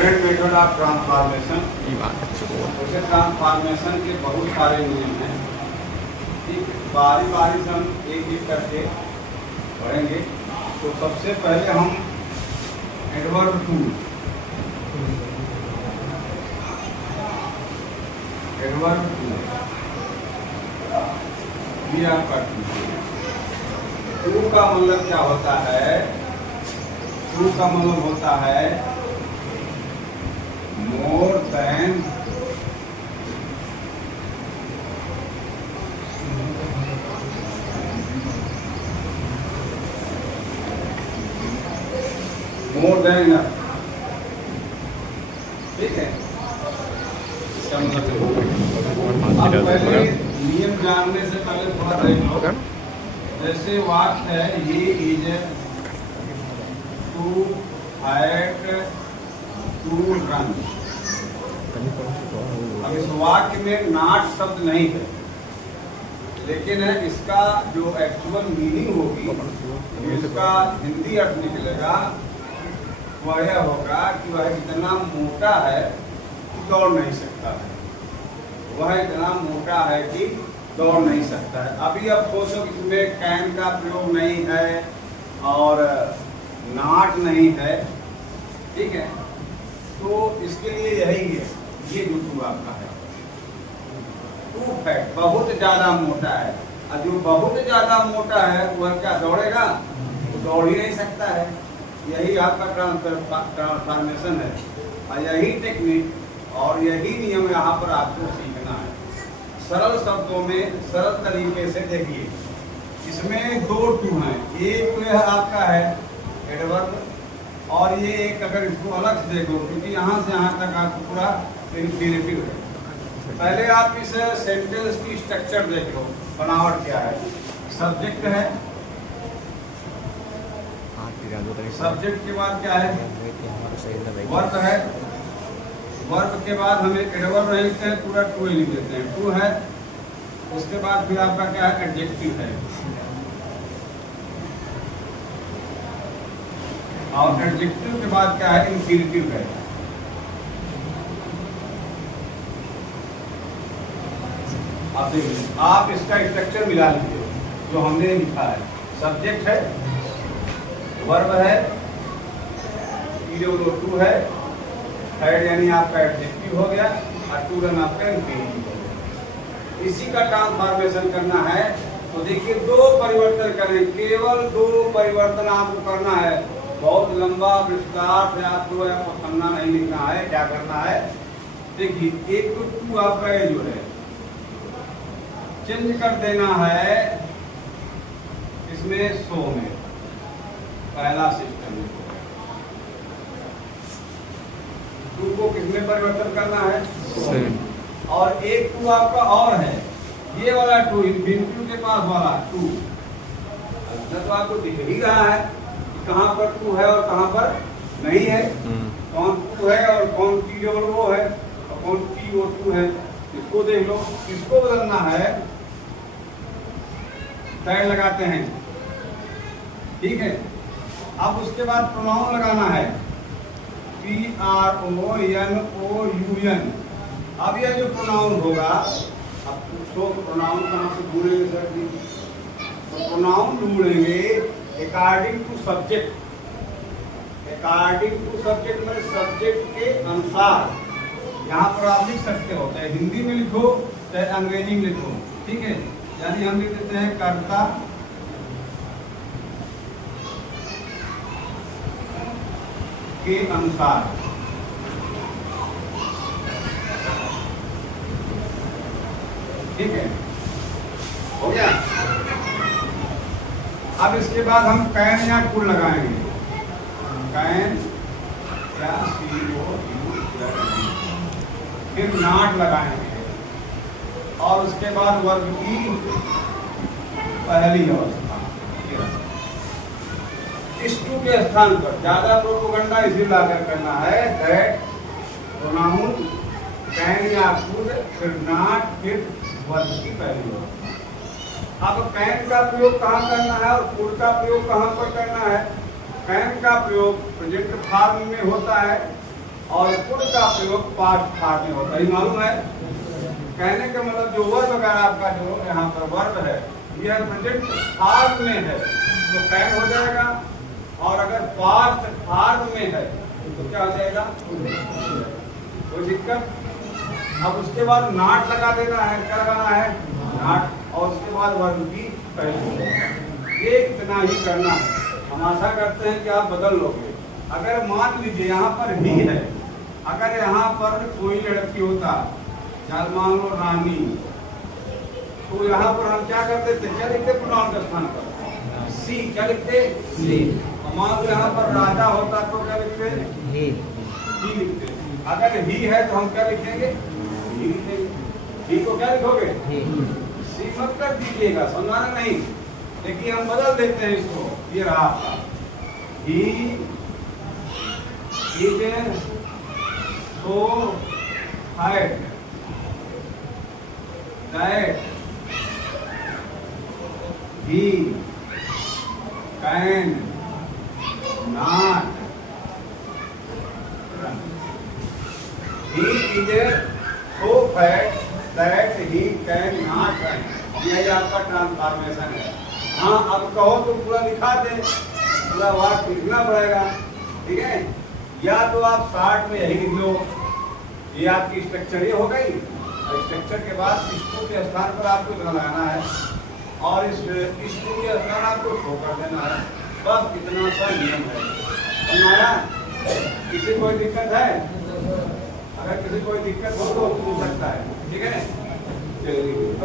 Method of transformation. जैसे transformation के बहुत सारे नियम हैं, ठीक है, बारी बारी से हम एक एक करके पढ़ेंगे। तो सबसे पहले हम एडवर्ब टू ये आप कर दीजिए। टू का मतलब क्या होता है? टू का मतलब होता है मोर देन इनफ। ठीक है, इसका मतलब अब पहले नियम जानने से पहले थोड़ा देख लो। जैसे वाक्य है ये is too height to run. अब इस वाक्य में नॉट शब्द नहीं है, लेकिन है इसका जो एक्चुअल मीनिंग होगी, इसका हिंदी अर्थ निकलेगा, वह यह होगा कि वह इतना मोटा है कि दौड़ नहीं सकता है। वह इतना मोटा है कि दौड़ नहीं सकता है। अभी अब सोचो कि इसमें कैन का प्रयोग नहीं है और नॉट नहीं है, ठीक है, तो इसके लिए यही है, ये जो टू आपका है, टू फैट, बहुत ज्यादा मोटा है। और जो बहुत ज्यादा मोटा है वह क्या दौड़ेगा? तो दौड़ ही नहीं सकता है। यही आपका ट्रांसफॉर्मेशन है, और यही टेक्निक और यही नियम यहाँ पर आपको सीखना है। सरल शब्दों में सरल तरीके से देखिए, इसमें दो टू हैं। एक तो यह आपका है एडवर्ब, और ये एक अगर इसको अलग से देखो, क्योंकि यहाँ से यहाँ तक आपको पूरा इंफिनिटिव है। पहले आप इस सेंटेंस की स्ट्रक्चर देख लो, बनावट क्या है। सब्जेक्ट है, सब्जेक्ट के बाद क्या है? वर्ब है, वर्ब के बाद हमें एडवर्ब नहीं लिखते हैं, पूरा टू ही लिख देते हैं, टू है। उसके बाद फिर आपका क्या है? एडजेक्टिव है, और एडजेक्टिव के बाद क्या है? इंफिनिटिव है। आप देखिए, आप इसका स्ट्रक्चर मिला लीजिए जो हमने लिखा है। सब्जेक्ट है, वर्ब है, टू है, हेड यानी आपका एडजेक्टिव हो गया, और टू रन आपका इंफिनिटिव हो गया। इसी का ट्रांसफॉर्मेशन करना है। तो देखिए, दो परिवर्तन करें, केवल दो परिवर्तन आपको करना है। बहुत लंबा विस्तार से आपको पढ़ना नहीं लिखना है। क्या करना है? देखिए, एक तो टू आपका जो है चेंज कर देना है इसमें सो में, पहला सिस्टम है। टू को किसमें परिवर्तन करना है? और एक टू आपका और है, ये वाला टू, इंफिनिटिव के पास वाला टू। तो आपको दिख ही रहा है कि कहाँ पर टू है और कहाँ पर नहीं है, कौन टू है और कौन टी डबल वो है और कौन टी वो टू है। इसको देख लो। इसको बदलना है, टैग लगाते हैं, ठीक है। अब उसके बाद प्रोनाउन लगाना है, PRONOUN। अब यह जो प्रोनाउन होगा, अब पूछो प्रोनाउन कहाँ से ढूंढेंगे सर जी? तो प्रोनाउन ढूंढेंगे according to subject. According to subject मतलब सब्जेक्ट के अनुसार। यहाँ पर आप लिख सकते हो, चाहे हिंदी में लिखो चाहे अंग्रेजी में लिखो, ठीक है। यानी हम लिख देते हैं कर्ता के अनुसार, ठीक है, हो गया। अब इसके बाद हम कैन या कुल लगाएंगे। कैन या फिर नॉट लगाएंगे, और उसके बाद वर्ग की पहली अवस्था। इस टू के स्थान पर ज्यादा प्रोपोगंडा इसी लाकर करना है, दैट प्रोनाउन कैन या कुड, फिर नॉट, फिर वर्ग की पहली अवस्था। अब कैन का प्रयोग कहाँ करना है और कुड का प्रयोग कहाँ पर करना है? कैन का प्रयोग प्रेजेंट फॉर्म में होता है, और कुड का प्रयोग पास्ट थाट में होता है, मालूम है। कहने का मतलब जो वर्ब अगर आपका जो यहाँ पर वर्ब है यह प्रेजेंट फॉर्म में है तो कैन हो जाएगा, और अगर पास्ट फॉर्म में है तो क्या हो जाएगा, कोई दिक्कत। अब उसके बाद नॉट लगा देना है, क्या लगाना है, नॉट, और उसके बाद वर्ब की पहली। ये इतना ही करना है। हम आशा करते हैं कि आप बदल लोगे। अगर मान लीजिए यहाँ पर ही है, अगर यहाँ पर कोई लड़की होता, मान लो रानी, तो यहाँ पर हम क्या करते थे, क्या लिखते प्रोनाउन के स्थान पर सी, क्या लिखते सी। मान लो यहाँ पर राजा होता तो क्या लिखते, ही लिखते। अगर ही है तो हम क्या लिखेंगे, ही लिखेंगे। ही को क्या लिखोगे, सी मत कर दीजिएगा, समझाना नहीं। देखिए हम बदल देते हैं इसको, ये रहा आपका he is so hide that he can not run. He is so fat that he can not run. यही आपका ट्रांसफॉर्मेशन है। हाँ, अब कहो तो पूरा लिखा दे, पूरा वाक्य लिखना पड़ेगा, ठीक है। या तो आप शॉर्ट में यही लिख लो, ये आपकी स्ट्रक्चर ये हो गई। स्ट्रक्चर के बाद स्टू के स्थान पर आपको इतना लगाना है, और इस स्टू के स्थान आपको शो कर देना है। बस इतना सा नियम है, समझाया। किसी कोई दिक्कत है, अगर किसी कोई दिक्कत हो तो पूछ सकता है, ठीक है। चलिए।